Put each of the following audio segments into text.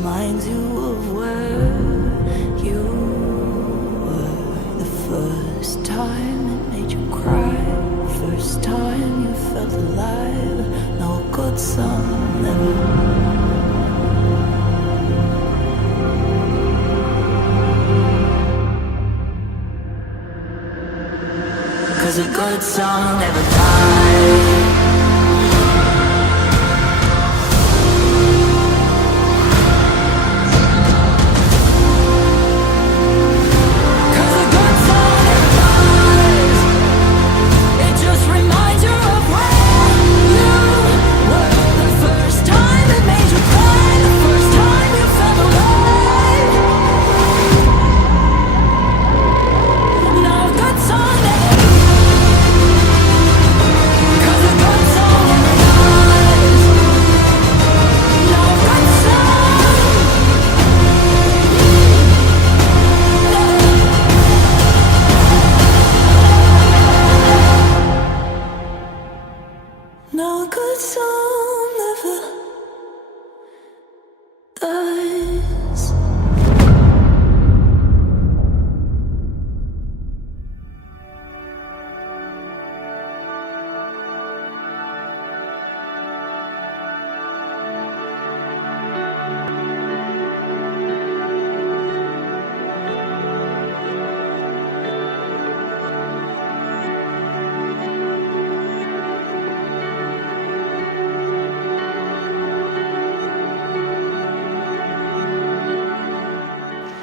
reminds you of where you were. The first time it made you cry, first time you felt alive. No good song never. Cause a good song never dies. No good song never dies.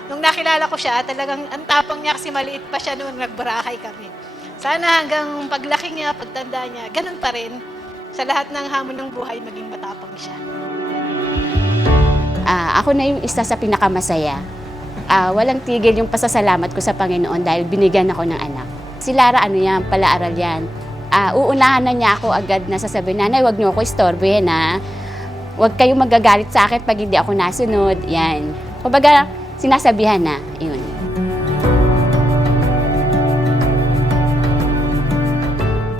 Nung nakilala ko siya, talagang ang tapang niya kasi maliit pa siya noon, nagbarakay kami. Sana hanggang paglaki niya, pagtanda niya, ganun pa rin. Sa lahat ng hamon ng buhay, maging matapang siya. Ako na yung isa sa pinakamasaya. Walang tigil yung pasasalamat ko sa Panginoon dahil binigyan ako ng anak. Si Lara, pala-aral yan. Uunahan na niya ako agad na sasabihin, "Nanay, wag niyo ako istorbohin, ha. Huwag kayong magagalit sa akin pag hindi ako nasunod." Yan. Kumbaga, sinasabihan na, yun.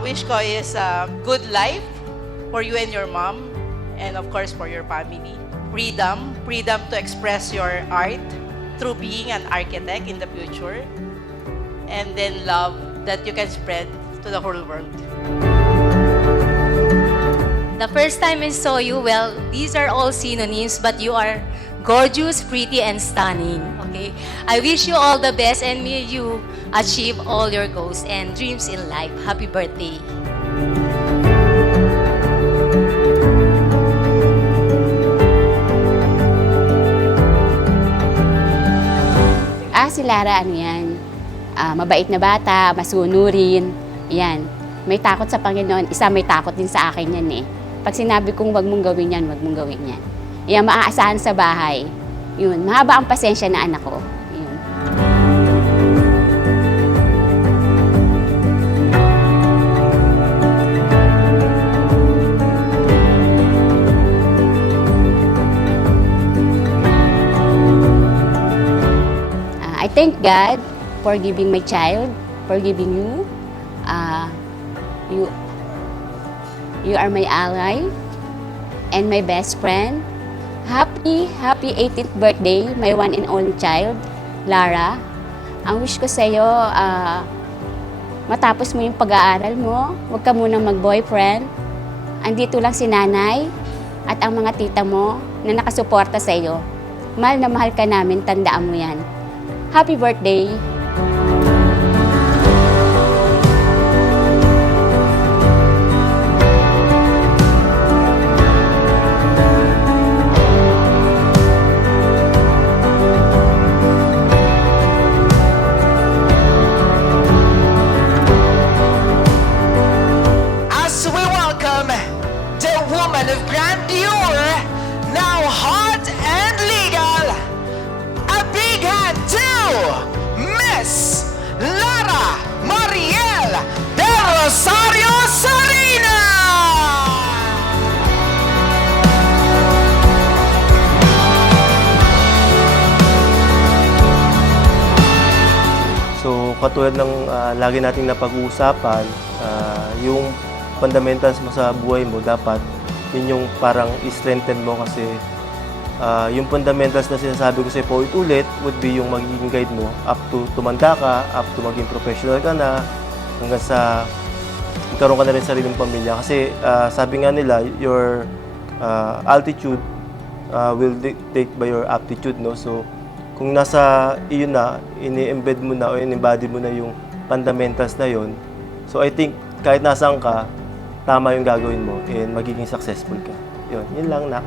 Wish ko is a good life for you and your mom, and of course for your family. Freedom to express your art through being an architect in the future, and then love that you can spread to the whole world. The first time I saw you, well, these are all synonyms, but you are gorgeous, pretty, and stunning, okay? I wish you all the best and may you achieve all your goals and dreams in life. Happy birthday. Si Lara, mabait na bata, masunurin, yan. May takot sa Panginoon, isa may takot din sa akin yan eh. Pag sinabi kong wag mong gawin yan, wag mong gawin yan. Yan, maaasahan sa bahay. Yun, mahaba ang pasensya na anak ko. Yun. I thank God for giving my child, for giving you. You are my ally and my best friend. Happy 18th birthday, my one and only child, Lara. Ang wish ko sa'yo, matapos mo yung pag-aaral mo, huwag ka munang mag-boyfriend. Andito lang si nanay at ang mga tita mo na nakasuporta sa'yo. Mahal na mahal ka namin, tandaan mo yan. Happy birthday! of grandeur, now hot and legal. A big hand to Miss Lara Mariel del Rosario Sarina! So, katulad ng lagi nating napag-uusapan, yung fundamentals mo sa buhay mo, dapat yun yung parang i-strengthen mo kasi Yung fundamentals na sinasabi ko sa paulit-ulit would be yung magiging guide mo up to tumanda ka, up to maging professional ka na, hanggang sa magkaroon ka na rin sariling pamilya. Kasi sabi nga nila, your altitude will dictate by your aptitude, no? So, kung nasa iyo na, ini-embed mo na o in-embody mo na yung fundamentals na yon, so I think kahit nasaan ka, tama yung gagawin mo and magiging successful ka. Yun lang, Nak.